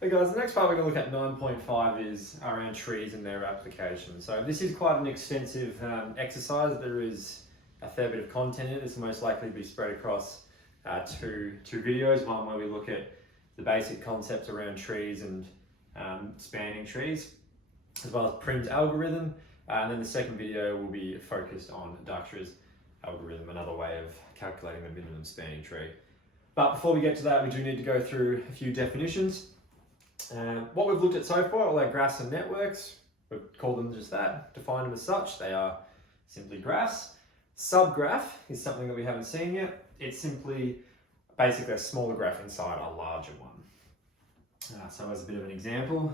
Hey guys, the next part we're going to look at 9.5 is around trees and their application. So this is quite an extensive exercise. There is a fair bit of content in it. This will most likely be spread across two videos. One where we look at the basic concepts around trees and spanning trees, as well as Prim's algorithm. And then the second video will be focused on Dijkstra's algorithm, another way of calculating the minimum spanning tree. But before we get to that, we do need to go through a few definitions. What we've looked at so far, all our graphs and networks, we've called them just that, defined them as such. They are simply graphs. Subgraph is something that we haven't seen yet. It's simply basically a smaller graph inside a larger one. So as a bit of an example,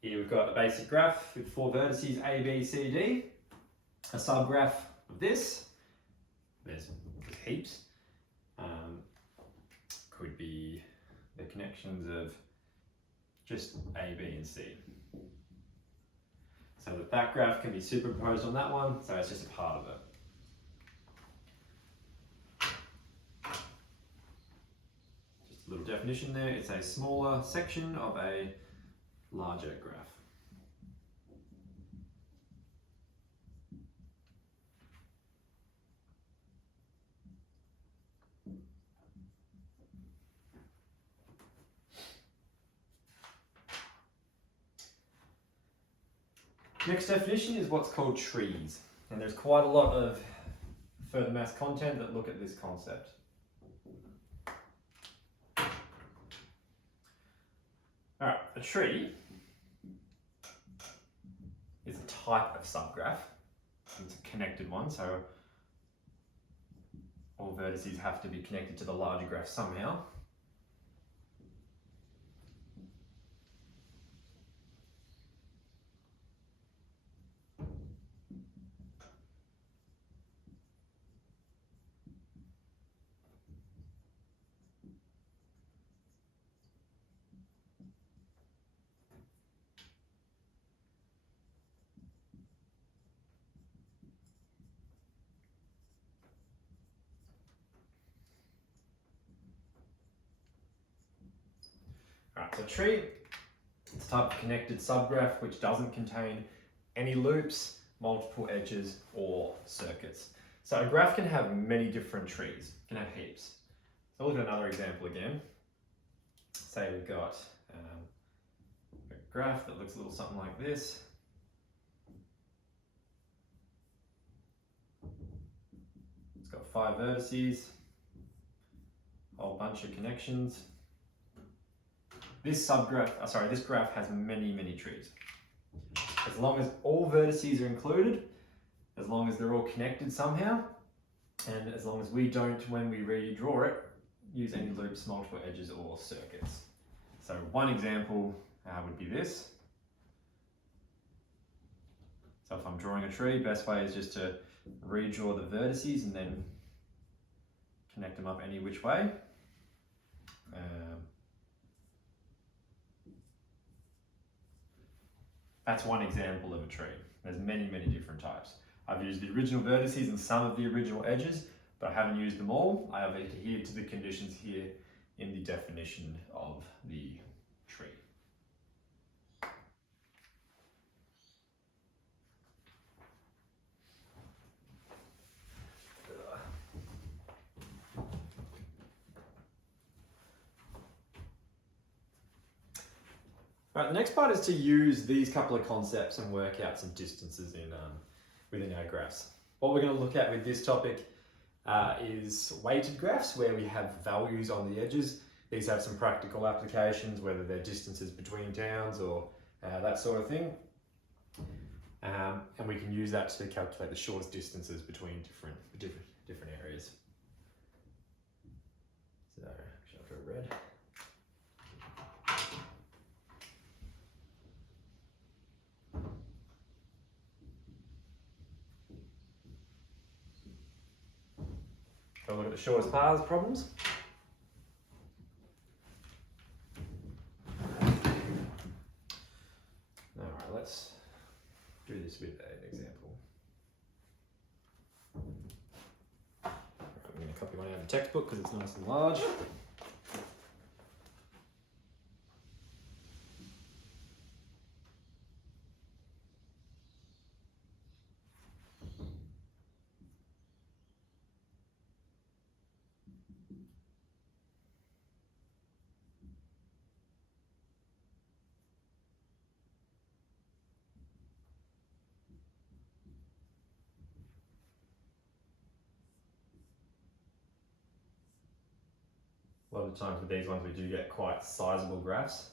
here we've got a basic graph with 4 vertices A, B, C, D. A subgraph of this, there's heaps. Could be the connections of just A, B, and C. So that graph can be superimposed on that one, so it's just a part of it. Just a little definition there, it's a smaller section of a larger graph. Next definition is what's called trees, and there's quite a lot of further maths content that look at this concept. Alright, a tree is a type of subgraph. It's a connected one, so all vertices have to be connected to the larger graph somehow. Alright, so a tree, it's a type of connected subgraph which doesn't contain any loops, multiple edges, or circuits. So a graph can have many different trees, it can have heaps. So look at another example again. Say we've got a graph that looks a little something like this. It's got 5 vertices, a whole bunch of connections. This graph has many, many trees. As long as all vertices are included, as long as they're all connected somehow, and as long as we don't, when we redraw it, use any loops, multiple edges, or circuits. So one example would be this. So if I'm drawing a tree, best way is just to redraw the vertices and then connect them up any which way. That's one example of a tree. There's many, many different types. I've used the original vertices and some of the original edges, but I haven't used them all. I have adhered to the conditions here in the definition of the tree. Right, the next part is to use these couple of concepts and work out some distances within our graphs. What we're going to look at with this topic is weighted graphs, where we have values on the edges. These have some practical applications, whether they're distances between towns or that sort of thing. And we can use that to calculate the shortest distances between different areas. So, actually I'll go red. So look at the shortest paths problems. this with an example. I'm going to copy one out of the textbook because it's nice and large. A lot of times with these ones we do get quite sizable graphs.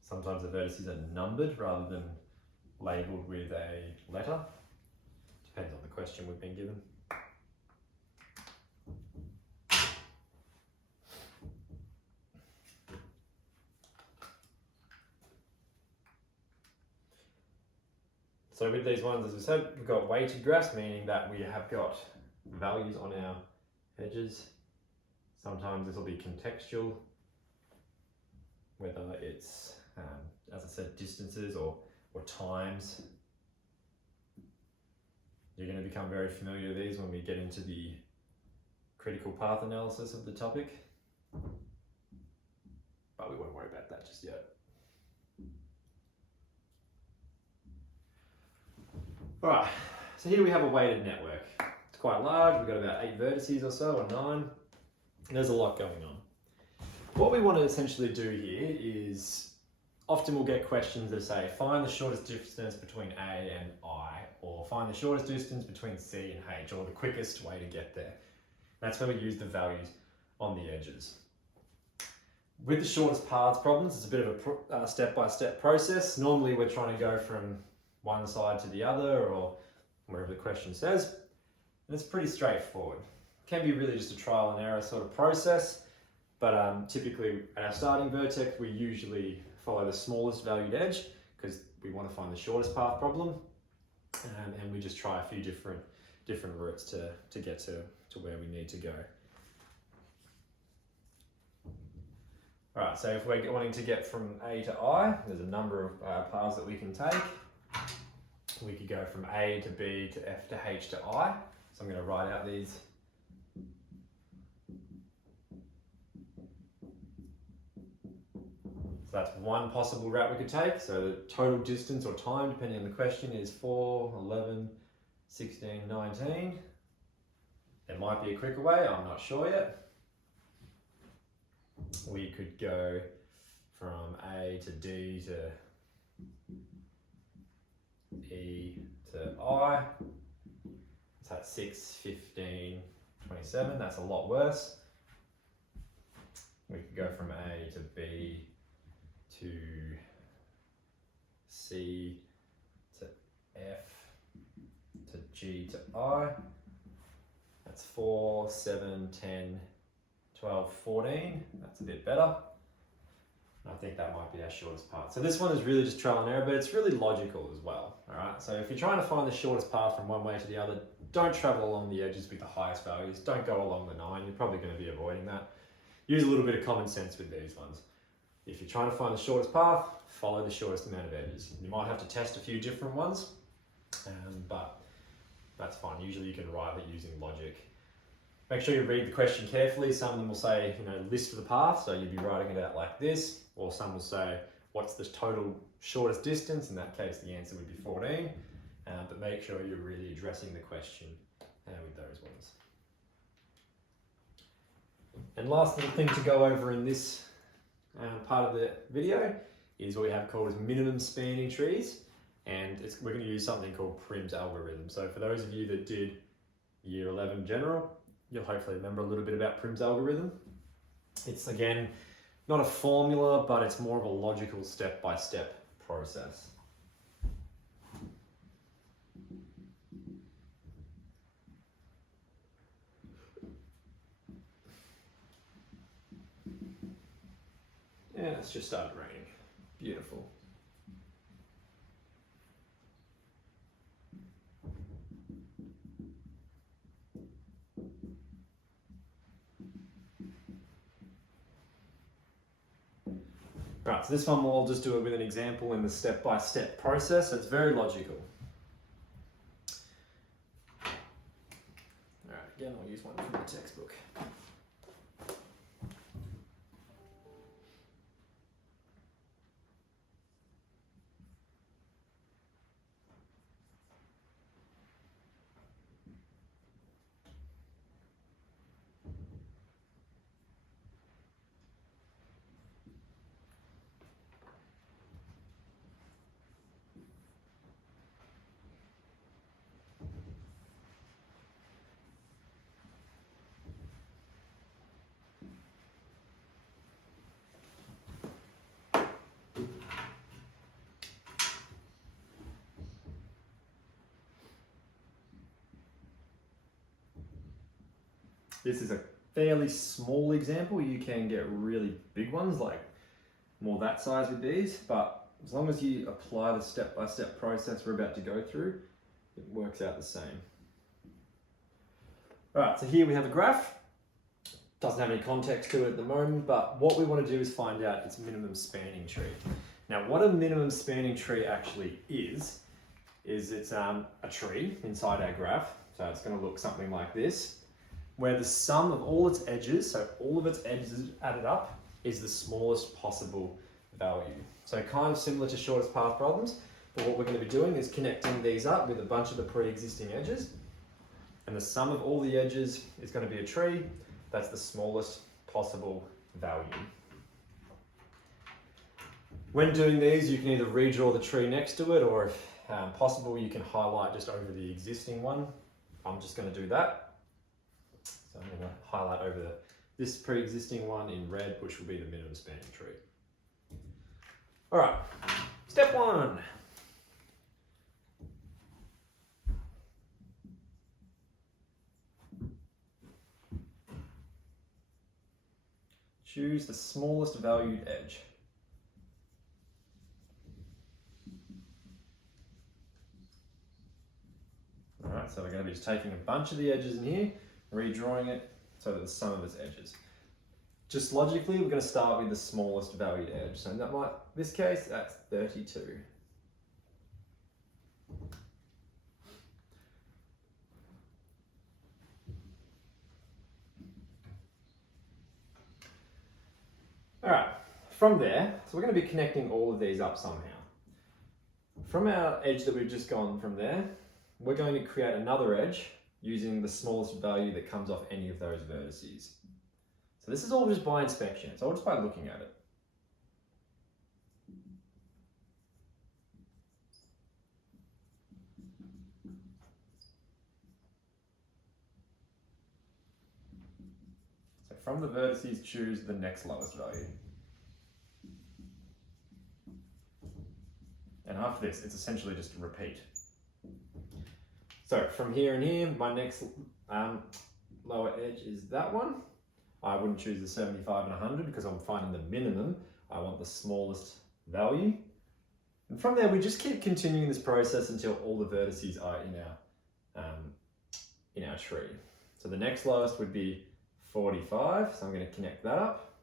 Sometimes the vertices are numbered rather than labelled with a letter. Depends on the question we've been given. So with these ones, as we said, we've got weighted graphs, meaning that we have got values on our edges. Sometimes this will be contextual, whether it's, as I said, distances or times. You're going to become very familiar with these when we get into the critical path analysis of the topic, but we won't worry about that just yet. All right, so here we have a weighted network. It's quite large, we've got about 8 vertices or so, or 9. There's a lot going on. What we want to essentially do here is, often we'll get questions that say, find the shortest distance between A and I, or find the shortest distance between C and H, or the quickest way to get there. That's where we use the values on the edges. With the shortest paths problems, it's a bit of a step-by-step process. Normally we're trying to go from one side to the other, or wherever the question says, and it's pretty straightforward. It can be really just a trial and error sort of process, but typically at our starting vertex we usually follow the smallest valued edge because we want to find the shortest path problem, and we just try a few different routes to get to where we need to go. All right, so if we're wanting to get from A to I, there's a number of paths that we can take. We could go from A to B to F to H to I. So I'm going to write out these. So that's one possible route we could take. So the total distance or time, depending on the question, is 4, 11, 16, 19. There might be a quicker way, I'm not sure yet. We could go from A to D to E to I. So that's 6, 15, 27. That's a lot worse. We could go from A to B to C to F to G to I. That's 4, 7, 10, 12, 14. That's a bit better. I think that might be our shortest path. So this one is really just trial and error, but it's really logical as well. All right. So if you're trying to find the shortest path from one way to the other, don't travel along the edges with the highest values. Don't go along the 9. You're probably going to be avoiding that. Use a little bit of common sense with these ones. If you're trying to find the shortest path, follow the shortest amount of edges. You might have to test a few different ones, but that's fine. Usually you can arrive at using logic. Make sure you read the question carefully. Some of them will say, list for the path, so you'd be writing it out like this, or some will say, what's the total shortest distance? In that case, the answer would be 14, but make sure you're really addressing the question with those ones. And last little thing to go over in this part of the video is what we have called as minimum spanning trees, and we're going to use something called Prim's algorithm. So for those of you that did Year 11 General, you'll hopefully remember a little bit about Prim's algorithm. It's, again, not a formula, but it's more of a logical step-by-step process. Yeah, it's just started raining. Beautiful. Right, so this one we'll just do it with an example in the step-by-step process. So it's very logical. All right, again, I'll use one from the textbook. This is a fairly small example. You can get really big ones, like more that size with these, but as long as you apply the step-by-step process we're about to go through, it works out the same. All right, so here we have a graph. Doesn't have any context to it at the moment, but what we want to do is find out its minimum spanning tree. Now, what a minimum spanning tree actually is it's a tree inside our graph. So it's going to look something like this, where the sum of all its edges, so all of its edges added up, is the smallest possible value. So kind of similar to shortest path problems, but what we're going to be doing is connecting these up with a bunch of the pre-existing edges, and the sum of all the edges is going to be a tree. That's the smallest possible value. When doing these, you can either redraw the tree next to it, or if possible, you can highlight just over the existing one. I'm just going to do that. So I'm going to highlight over this pre-existing one in red, which will be the minimum spanning tree. All right, step one. Choose the smallest valued edge. All right, so we're going to be just taking a bunch of the edges in here, redrawing it so that the sum of its edges. Just logically, we're going to start with the smallest valued edge. So in this case, that's 32. All right, from there, so we're going to be connecting all of these up somehow. From our edge that we've just gone from there, we're going to create another edge using the smallest value that comes off any of those vertices. So this is all just by inspection, it's all just by looking at it. So from the vertices, choose the next lowest value. And after this, it's essentially just a repeat. So from here and here, my next lower edge is that one. I wouldn't choose the 75 and 100 because I'm finding the minimum. I want the smallest value. And from there, we just keep continuing this process until all the vertices are in our tree. So the next lowest would be 45, so I'm going to connect that up.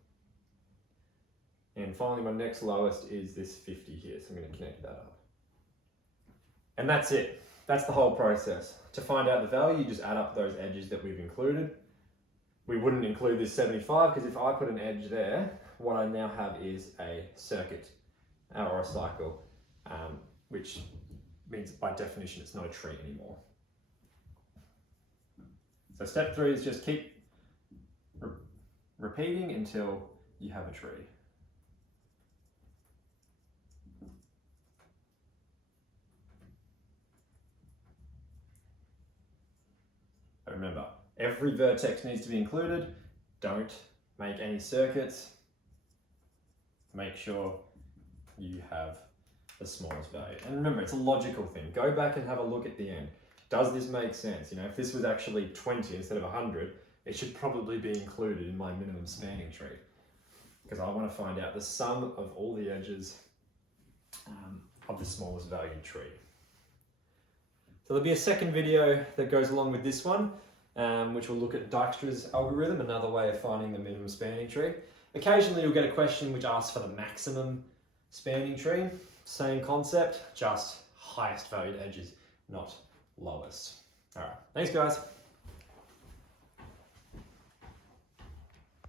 And finally, my next lowest is this 50 here, so I'm going to connect that up. And that's it. That's the whole process. To find out the value, you just add up those edges that we've included. We wouldn't include this 75 because if I put an edge there, what I now have is a circuit or a cycle, which means by definition it's not a tree anymore. So step 3 is just keep repeating until you have a tree. But remember, every vertex needs to be included. Don't make any circuits. Make sure you have the smallest value. And remember, it's a logical thing. Go back and have a look at the end. Does this make sense? You know, if this was actually 20 instead of 100, it should probably be included in my minimum spanning tree, because I want to find out the sum of all the edges of the smallest valued tree. So there'll be a second video that goes along with this one, which will look at Dijkstra's algorithm, another way of finding the minimum spanning tree. Occasionally you'll get a question which asks for the maximum spanning tree. Same concept, just highest valued edges, not lowest. All right, thanks guys.